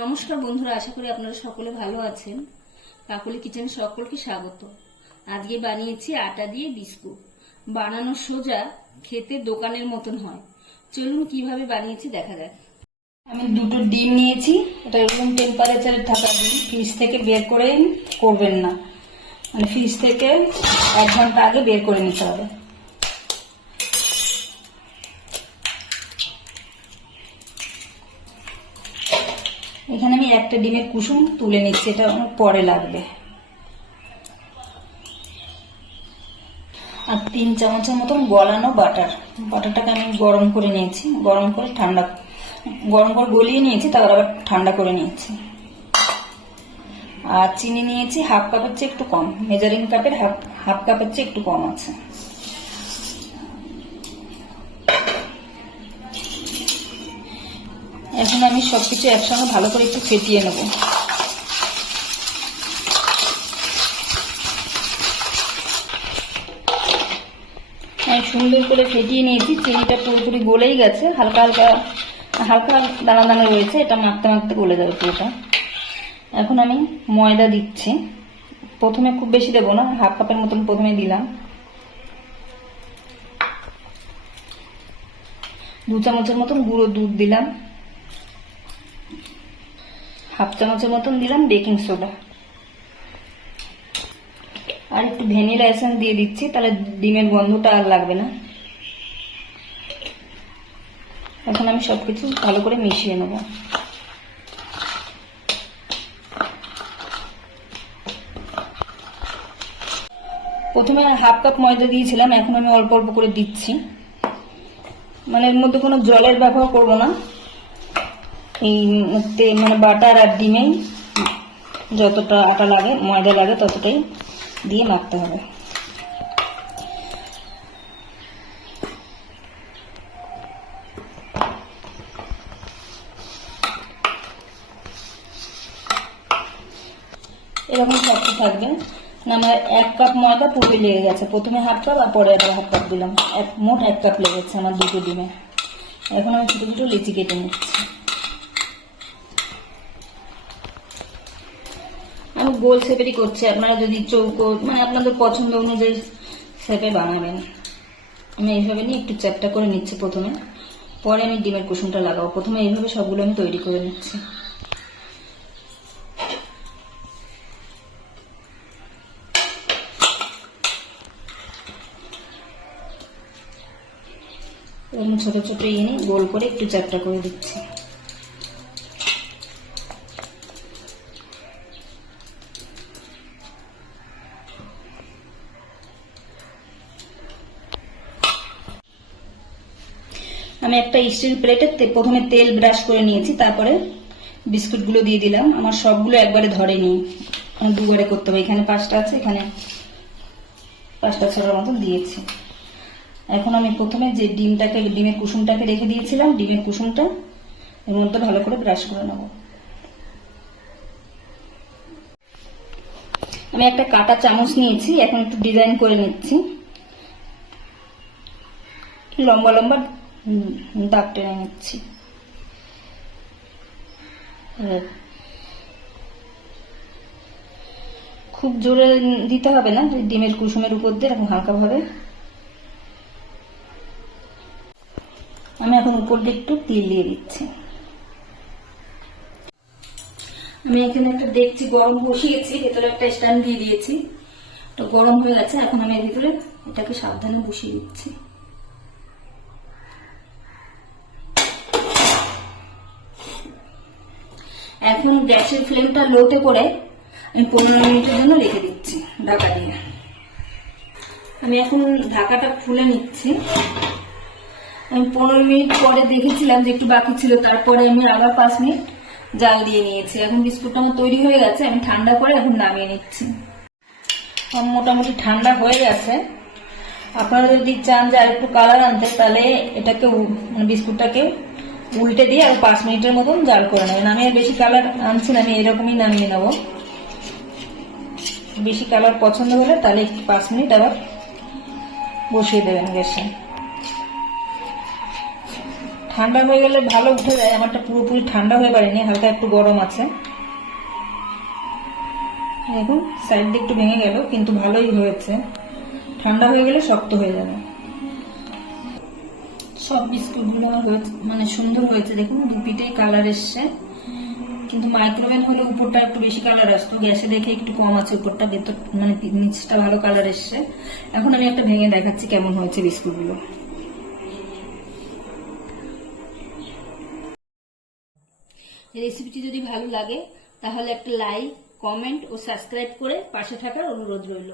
নমস্কার বন্ধুরা, আশা করি আপনারা সকলে ভালো আছেন। কাকুলি কিচেন সকলকে স্বাগত। আজকে বানিয়েছি আটা দিয়ে বিস্কুট। বানানো সোজা, খেতে দোকানের মতন হয়। চলুন কীভাবে বানিয়েছি দেখা যাক। আমি দুটো ডিম নিয়েছি, এটা রুম টেম্পারেচারে থাকা ডিম। ফ্রিজ থেকে বের করে করবেন না। মানে ফ্রিজ থেকে এক ঘণ্টা আগে বের করে নিতে হবে এখানে আমি একটা ডিমের কুসুম তুলে নিচ্ছি, এটা আমার পরে লাগবে। আর তিন চামচের মতন গলানো বাটার। বাটারটাকে আমি গরম করে নিয়েছি, গরম করে ঠান্ডা, গরম করে গলিয়ে নিয়েছি, তারপর আবার ঠান্ডা করে নিয়েছি। আর চিনি নিয়েছি, হাফ কাপের চেয়ে একটু কম। মেজারিং কাপের হাফ হাফ কাপের চেয়ে একটু কম আছে। এখন আমি সবকিছু একসঙ্গে ভালো করে একটু ফেটিয়ে নেব। আমি সুন্দর করে ফেটিয়ে নিয়েছি, চিনিটা পুরোপুরি গলেই গেছে, হালকা হালকা হালকা দানা দানা রয়েছে, এটা মাখতে মাখতে গলে যাবে পুরোটা। এখন আমি ময়দা দিচ্ছি। প্রথমে খুব বেশি দেবো না, হাফ কাপের মতন প্রথমে দিলাম। দু চামচের মতন গুঁড়ো দুধ দিলাম। হাফ চামচের মতন দিলাম বেকিং সোডা আর একটু ভ্যানিলা এসেন্স দিয়ে দিচ্ছি, তাহলে ডিমের গন্ধটা আর লাগবে না। এখন আমি সবকিছু ভালো করে মিশিয়ে নেব। প্রথমে হাফ কাপ ময়দা দিয়েছিলাম, এখন আমি অল্প অল্প করে দিচ্ছি। মানে এর মধ্যে কোনো জলের ব্যবহার করব না। এই মানে বাটার আর ডিমেই যতটা আটা লাগে, ময়দা লাগে ততটাই দিয়ে মাখতে হবে। এরকম থাকতে থাকবে। আমার এক কাপ ময়দা পুরোই লেগে গেছে। প্রথমে হাফ কাপ আর পরে আবার হাফ কাপ দিলাম। এক, মোট এক কাপ লেগেছে আমার দুটো ডিমে। এখন আমি ছোটো ছোটো লিচি কেটে নিচ্ছি। আমি গোল শেপেরই করছি। আপনারা যদি চৌকো মানে আপনাদের পছন্দ অনুযায়ী শেপে বানাবেন। আমি এইভাবে নিয়ে একটু চ্যাপটা করে নিচ্ছি প্রথমে। পরে আমি ডিমের কুসুমটা লাগাবো। প্রথমে এইভাবে সবগুলো আমি তৈরি করে নিচ্ছি। ছোট ছোট ইয়ে নিয়ে গোল করে একটু চ্যাপটা করে দিচ্ছি। আমি একটা স্টিল প্লেটে প্রথমে তেল ব্রাশ করে নিয়েছি, তারপরে বিস্কুটগুলো দিয়ে দিলাম। আমার সবগুলো একবারে ধরেনি। মানে দুবারে করতে হবে। এখানে পাঁচটা আছে, এখানে পাঁচটা ছটার মতন দিয়েছি। এখন আমি প্রথমে যে ডিমটাকে, ডিমের কুসুমটাকে রেখে দিয়েছিলাম, ডিমের কুসুমটা এর মধ্যে ভালো করে ব্রাশ করে নেব। আমি একটা কাটা চামচ নিয়েছি, এখন একটু ডিজাইন করে নিচ্ছি। লম্বা লম্বা দাগ টেনে নিচ্ছি। খুব জোরে দিতে হবে না ডিমের কুসুমের উপর দিয়ে এরকম হালকা ভাবে আমি এখন উপর দিয়ে একটু তিল দিয়ে দিচ্ছি। আমি এখানে একটা দেখছি গরম বসিয়েছি, ভেতরে একটা স্ট্যান্ড দিয়ে দিয়েছি। তো গরম হয়ে গেছে, এখন আমি এর ভিতরে এটাকে সাবধানে বসিয়ে দিচ্ছি। এখন গ্যাসের ফ্লেমটা লোতে করে আমি পনেরো মিনিটের জন্য রেখে দিচ্ছি ঢাকা দিয়ে। আমি এখন ঢাকাটা খুলে নিচ্ছি। আমি পনেরো মিনিট পরে দেখেছিলাম যে একটু বাকি ছিল, তারপরে আমি আবার পাঁচ মিনিট জাল দিয়ে নিয়েছি। এখন বিস্কুটটা আমার তৈরি হয়ে গেছে, আমি ঠান্ডা করে এখন নামিয়ে নিচ্ছি। মোটামুটি ঠান্ডা হয়ে গেছে। আপনারা যদি চান যে আরেকটু কালার আনতে, তাহলে এটাকে মানে বিস্কুটটাকে উল্টে দিয়ে আর পাঁচ মিনিটের মতন জাল করে নেবেন আমি আর বেশি কালার আনছি না, আমি এরকমই নামিয়ে নেব। বেশি কালার পছন্দ হলে তাহলে পাঁচ মিনিট আবার বসিয়ে দেবেন গ্যাসে। ঠান্ডা হয়ে গেলে ভালো উঠে যায়, আমারটা পুরোপুরি ঠান্ডা হয়ে পারেনি হালকা একটু গরম আছে। দেখুন সাইড দিয়ে একটু ভেঙে গেল, কিন্তু ভালোই হয়েছে। ঠান্ডা হয়ে গেলে শক্ত হয়ে যাবে। সব বিস্কুটগুলো মানে সুন্দর হয়েছে, দেখুন দু পিঠেই কালার এসছে। কিন্তু মাইক্রোওয়েভ হলে উপরটা একটু বেশি কালার আসতো, গ্যাসে দেখে একটু কম আছে, উপরটা ভেতর মানে নিচটা ভালো কালার এসছে। এখন আমি একটা ভেঙে দেখাচ্ছি কেমন হয়েছে বিস্কুটগুলো রেসিপিটি যদি ভালো লাগে, তাহলে একটা লাইক কমেন্ট ও সাবস্ক্রাইব করে পাশে থাকার অনুরোধ রইল।